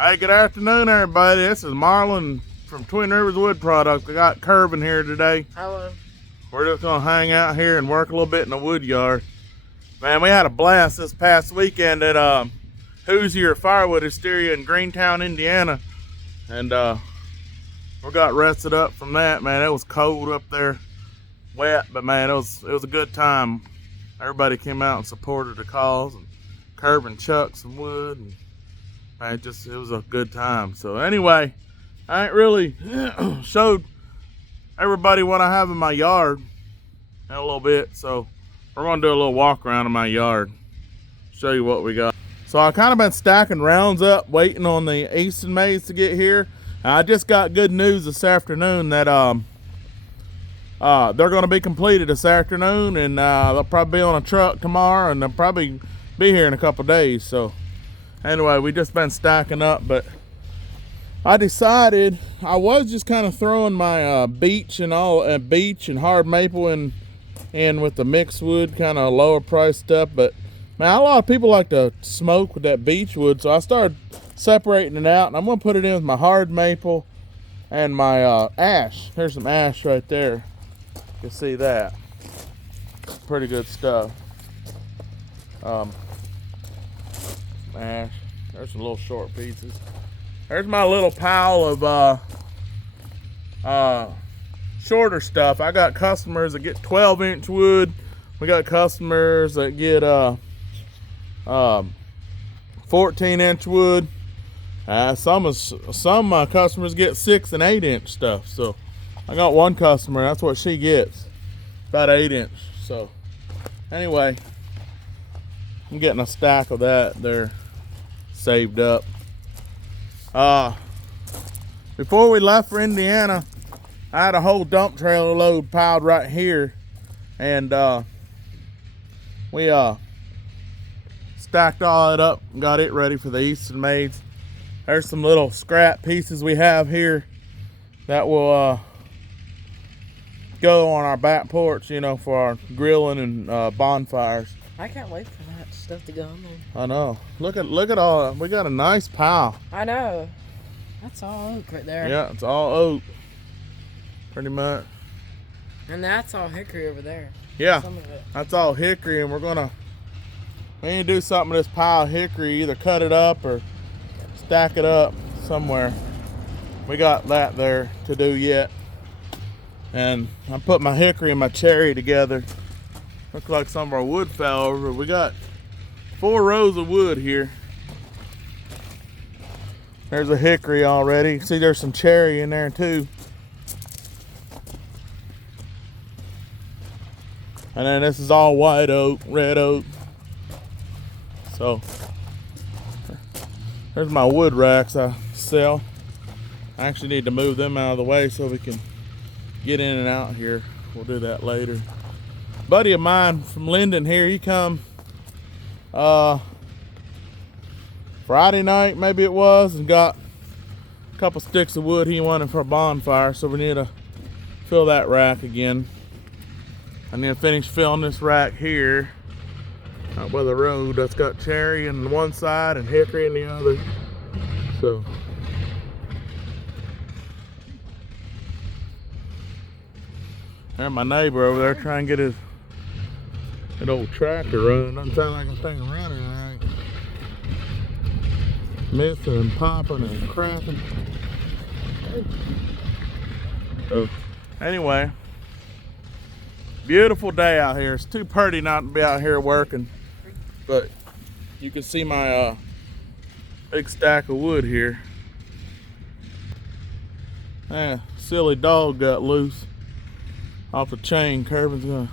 Hey, good afternoon, everybody. This is Marlon from Twin Rivers Wood Products. We got Kirby here today. Hello. We're just gonna hang out here and work a little bit in the wood yard. Man, we had a blast this past weekend at Woodyard Firewood Hysteria in Greentown, Indiana, and we got rested up from that. Man, it was cold up there, wet, but man, it was a good time. Everybody came out and supported the cause, and Kirby and chucked some wood, and man, it was a good time. So anyway, I ain't really showed everybody what I have in my yard in a little bit, so we're gonna do a little walk around in my yard, show you what we got. So I kind of been stacking rounds up, waiting on the Eastern maize to get here. And I just got good news this afternoon that they're gonna be completed this afternoon, and they'll probably be on a truck tomorrow, and they'll probably be here in a couple days. So anyway, we just been stacking up, but I decided I was just kind of throwing my beech and hard maple in with the mixed wood, kind of lower price stuff. But man, a lot of people like to smoke with that beech wood, so I started separating it out, and I'm gonna put it in with my hard maple and my ash. Here's some ash right there. You can see that. Pretty good stuff. Ash. There's some little short pieces. There's my little pile of shorter stuff. I got customers that get 12-inch wood. We got customers that get 14-inch wood. Some customers get 6 and 8-inch stuff. So I got one customer, that's what she gets, about 8-inch. So anyway, I'm getting a stack of that there saved up. Before we left for Indiana, I had a whole dump trailer load piled right here, and we stacked all it up and got it ready for the Eastern maize. There's some little scrap pieces we have here that will go on our back porch, you know, for our grilling and bonfires. I can't wait for that stuff to go on there. I know. Look at all. We got a nice pile. I know. That's all oak right there. Yeah, it's all oak, pretty much. And that's all hickory over there. Yeah, some of it. That's all hickory, and we need to do something with this pile of hickory. Either cut it up or stack it up somewhere. We got that there to do yet. And I put my hickory and my cherry together. Looks like some of our wood fell over. We got 4 rows of wood here. There's a hickory already. See, there's some cherry in there too. And then this is all white oak, red oak. So there's my wood racks I sell. I actually need to move them out of the way so we can get in and out here. We'll do that later. Buddy of mine from Linden here, he come Friday night, maybe it was, and got a couple sticks of wood he wanted for a bonfire, so we need to fill that rack again. I need to finish filling this rack here out by the road. That's got cherry on one side and hickory in the other. So there's my neighbor over there trying to get that old tractor running. Doesn't sound like a thing running right. Missing and popping and cracking. So anyway, beautiful day out here. It's too pretty not to be out here working, but you can see my big stack of wood here. Silly dog got loose off the chain. Kirby's gonna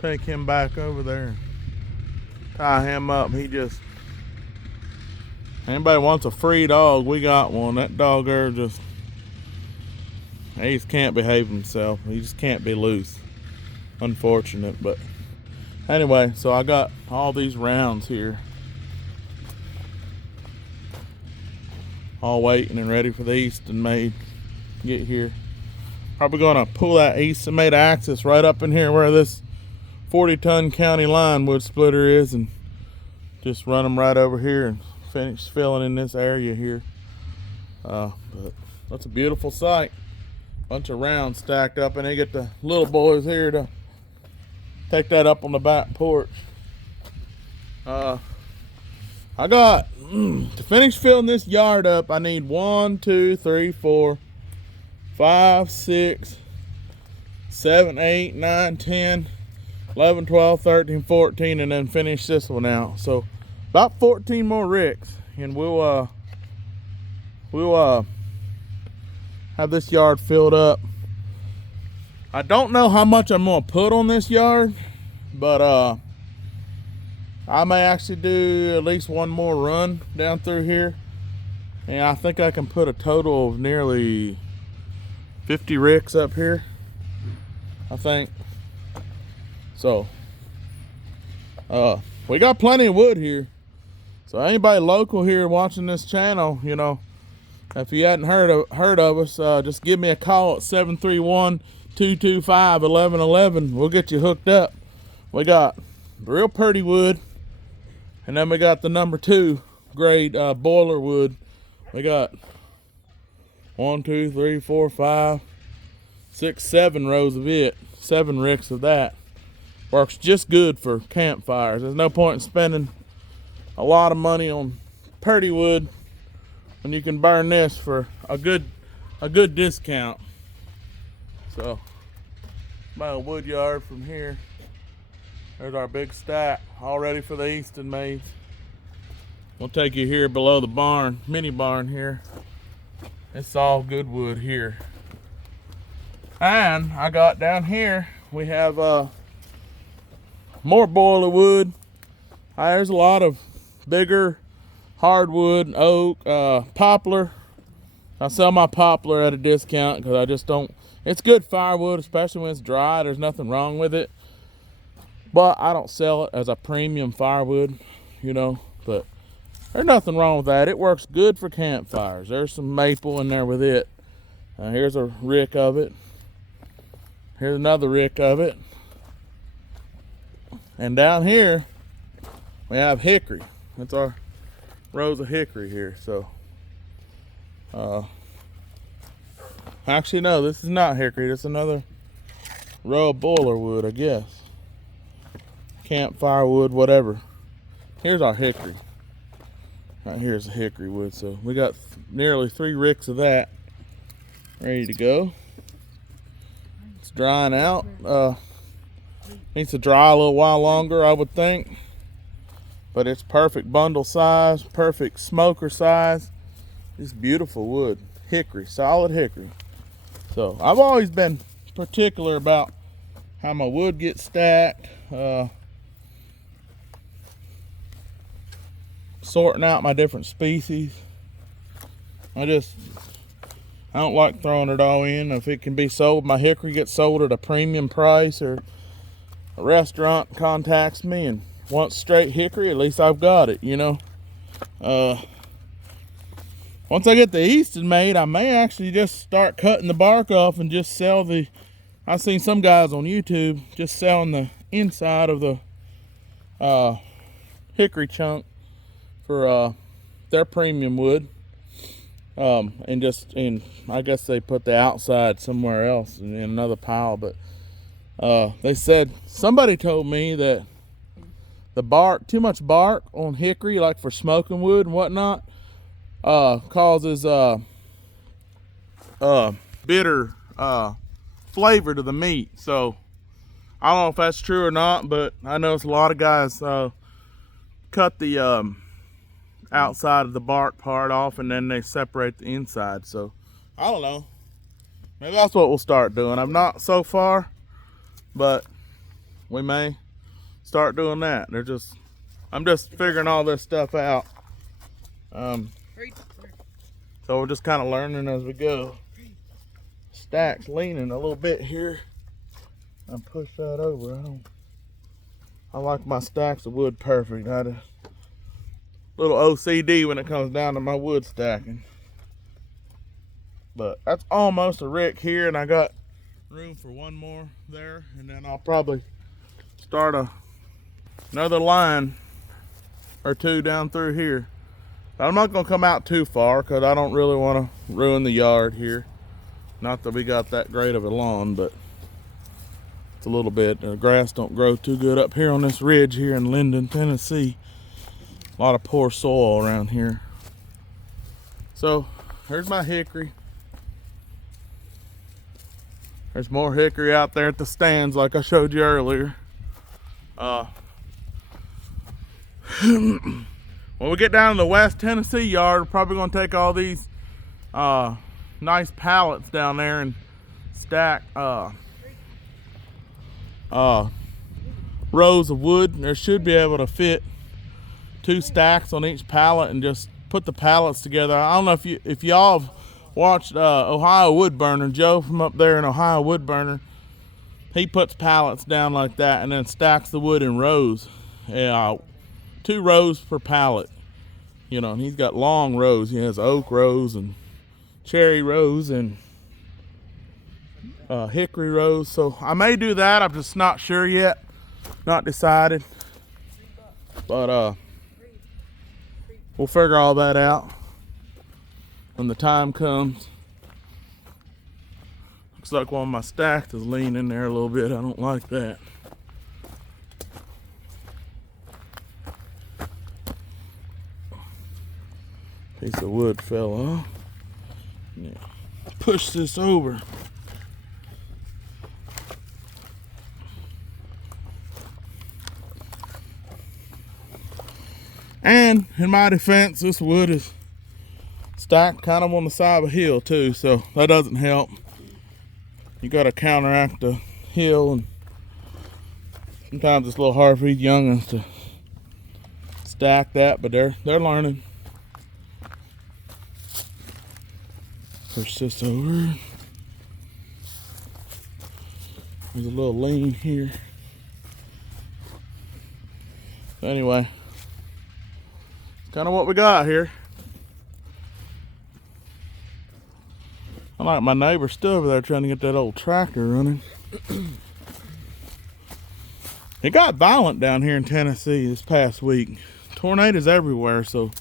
take him back over there and tie him up. Anybody wants a free dog, we got one. That dog there he just can't behave himself. He just can't be loose. Unfortunate, but anyway, so I got all these rounds here, all waiting and ready for the Eastern maize to get here. Probably gonna pull that Eastern maize axis right up in here where this 40-ton county line wood splitter is, and just run them right over here and finish filling in this area here. But that's a beautiful sight. Bunch of rounds stacked up, and they get the little boys here to take that up on the back porch. I got to finish filling this yard up, I need 1, 2, 3, 4, 5, 6, 7, 8, 9, 10, 11, 12, 13, 14, and then finish this one out. So about 14 more ricks, and we'll have this yard filled up. I don't know how much I'm gonna put on this yard, but I may actually do at least one more run down through here, and I think I can put a total of nearly 50 ricks up here, I think. So we got plenty of wood here. So anybody local here watching this channel, you know, if you hadn't heard of us, just give me a call at 731-225-1111. We'll get you hooked up. We got real pretty wood, and then we got the number 2 grade boiler wood. We got 1, 2, 3, 4, 5, 6, 7 rows of it. 7 ricks of that. Works just good for campfires. There's no point in spending a lot of money on pretty wood when you can burn this for a good discount. So my wood yard from here. There's our big stack, all ready for the Easton maize. We'll take you here below the barn, mini barn here. It's all good wood here. And I got down here, we have more boiler wood. There's a lot of bigger hardwood, oak, poplar. I sell my poplar at a discount because I just don't, it's good firewood, especially when it's dry. There's nothing wrong with it. But I don't sell it as a premium firewood, you know, but there's nothing wrong with that. It works good for campfires. There's some maple in there with it. Here's a rick of it. Here's another rick of it. And down here, we have hickory. That's our rows of hickory here. So, actually, no, this is not hickory. This is another row of boiler wood, I guess. Campfire wood, whatever. Here's our hickory. Right here's the hickory wood. So we got nearly 3 ricks of that ready to go. It's drying out. Needs to dry a little while longer, I would think. But it's perfect bundle size, perfect smoker size. It's beautiful wood. Hickory, solid hickory. So I've always been particular about how my wood gets stacked. Sorting out my different species. I don't like throwing it all in. If it can be sold, my hickory gets sold at a premium price, or a restaurant contacts me and wants straight hickory, at least I've got it, you know. Once I get the Easton made, I may actually just start cutting the bark off and just sell the, I've seen some guys on YouTube just selling the inside of the hickory chunk for their premium wood. And I guess they put the outside somewhere else in another pile, but they said, somebody told me that the bark, too much bark on hickory, like for smoking wood and whatnot, causes bitter flavor to the meat. So I don't know if that's true or not, but I notice a lot of guys cut the outside of the bark part off and then they separate the inside. So I don't know, maybe that's what we'll start doing. I'm not so far, but we may start doing that. I'm just figuring all this stuff out. So we're just kind of learning as we go. Stack's leaning a little bit here. I push that over. I like my stacks of wood perfect. I had a little OCD when it comes down to my wood stacking. But that's almost a rick here, and I got room for one more there, and then I'll probably start another line or two down through here. I'm not gonna come out too far because I don't really want to ruin the yard here. Not that we got that great of a lawn, but it's a little bit. The grass don't grow too good up here on this ridge here in Linden, Tennessee. A lot of poor soil around here. So there's my hickory. There's more hickory out there at the stands like I showed you earlier. When we get down to the West Tennessee yard, we're probably going to take all these nice pallets down there and stack rows of wood. There should be able to fit 2 stacks on each pallet and just put the pallets together. I don't know if y'all have watched Ohio Woodburner. Joe from up there in Ohio Woodburner, he puts pallets down like that and then stacks the wood in rows. 2 rows per pallet, you know, and he's got long rows. He has oak rows and cherry rows and hickory rows. So I may do that. I'm just not sure yet, not decided, but we'll figure all that out when the time comes. Looks like one of my stacks is leaning there a little bit. I don't like that. Piece of wood fell off. Yeah. Push this over. And in my defense, this wood is stacked kind of on the side of a hill too, so that doesn't help. You got to counteract the hill, and sometimes it's a little hard for these youngins to stack that, but they're learning. Push this over. There's a little lean here. So anyway, kind of what we got here. I like my neighbor still over there trying to get that old tractor running. It got violent down here in Tennessee this past week. Tornadoes everywhere, so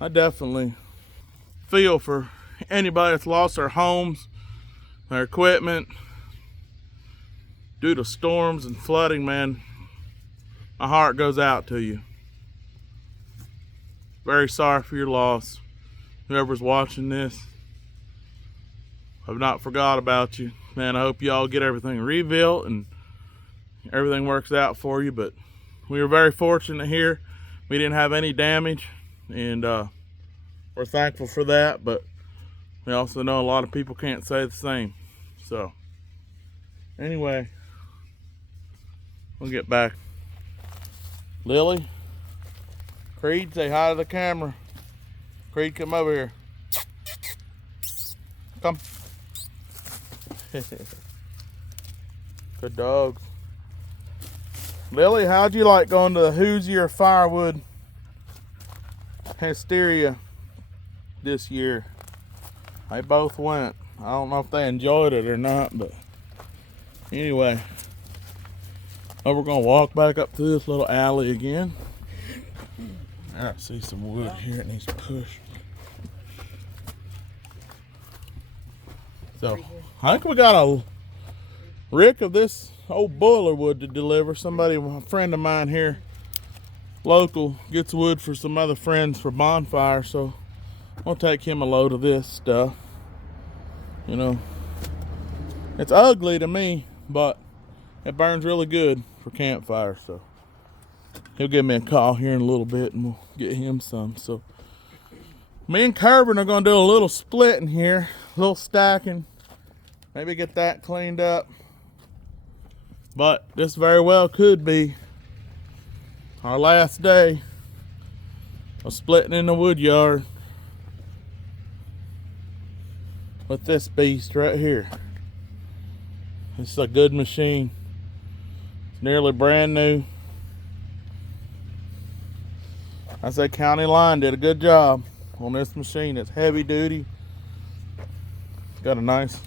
I definitely feel for anybody that's lost their homes, their equipment due to storms and flooding. Man, my heart goes out to you. Very sorry for your loss. Whoever's watching this, I've not forgot about you. Man, I hope y'all get everything rebuilt and everything works out for you. But we were very fortunate here. We didn't have any damage, and we're thankful for that. But we also know a lot of people can't say the same. So anyway, we'll get back. Lily, Creed, say hi to the camera. Creed, come over here. Come. Good dogs. Lily, how'd you like going to the Woodyard Firewood Hysteria this year? They both went. I don't know if they enjoyed it or not, but anyway. Oh, we're gonna walk back up through this little alley again. I see some wood here. It needs pushed. So I think we got a rick of this old boiler wood to deliver. Somebody, a friend of mine here, local, gets wood for some other friends for bonfire. So I'll take him a load of this stuff. You know, it's ugly to me, but it burns really good for campfire. So he'll give me a call here in a little bit and we'll get him some. So me and Kervin are gonna do a little splitting here, a little stacking, maybe get that cleaned up. But this very well could be our last day of splitting in the wood yard with this beast right here. It's a good machine. It's nearly brand new. I say County Line did a good job on this machine. It's heavy duty. It's got a nice,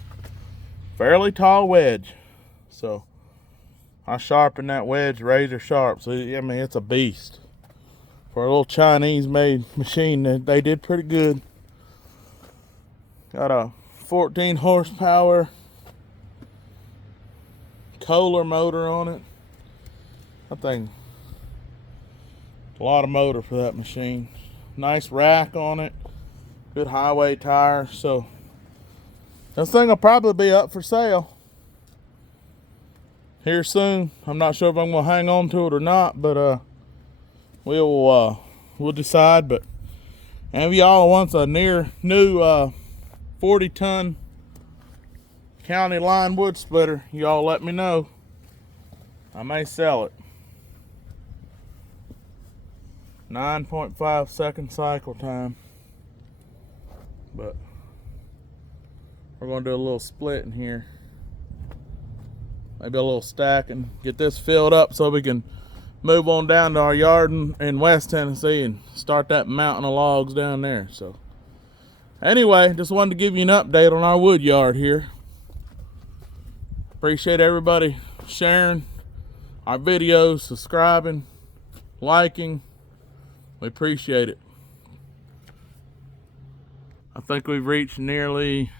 fairly tall wedge. So I sharpened that wedge razor sharp. So I mean, it's a beast. For a little Chinese made machine, they did pretty good. Got a 14 horsepower Kohler motor on it. I think a lot of motor for that machine. Nice rack on it. Good highway tires. So this thing will probably be up for sale here soon. I'm not sure if I'm gonna hang on to it or not, but we'll decide. But and if y'all wants a new 40-ton county line wood splitter, y'all let me know. I may sell it. 9.5 second cycle time. But we're gonna do a little split in here. Maybe a little stack and get this filled up so we can move on down to our yard in West Tennessee and start that mountain of logs down there. So anyway, just wanted to give you an update on our wood yard here. Appreciate everybody sharing our videos, subscribing, liking. We appreciate it. I think we've reached nearly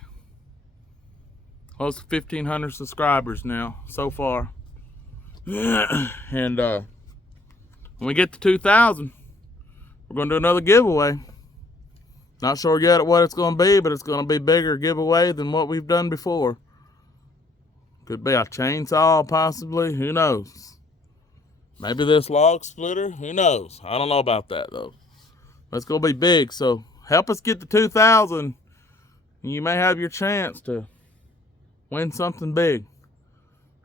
close to 1,500 subscribers now so far. And when we get to 2,000, we're going to do another giveaway. Not sure yet what it's going to be, but it's going to be a bigger giveaway than what we've done before. Could be a chainsaw, possibly. Who knows? Maybe this log splitter. Who knows? I don't know about that, though. But it's going to be big, so help us get to 2,000, and you may have your chance to win something big.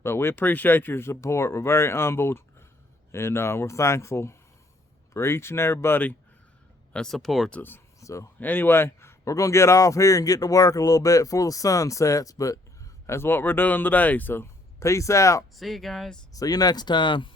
But we appreciate your support. We're very humbled, and we're thankful for each and everybody that supports us. So anyway, we're going to get off here and get to work a little bit before the sun sets, but that's what we're doing today. So peace out. See you guys. See you next time.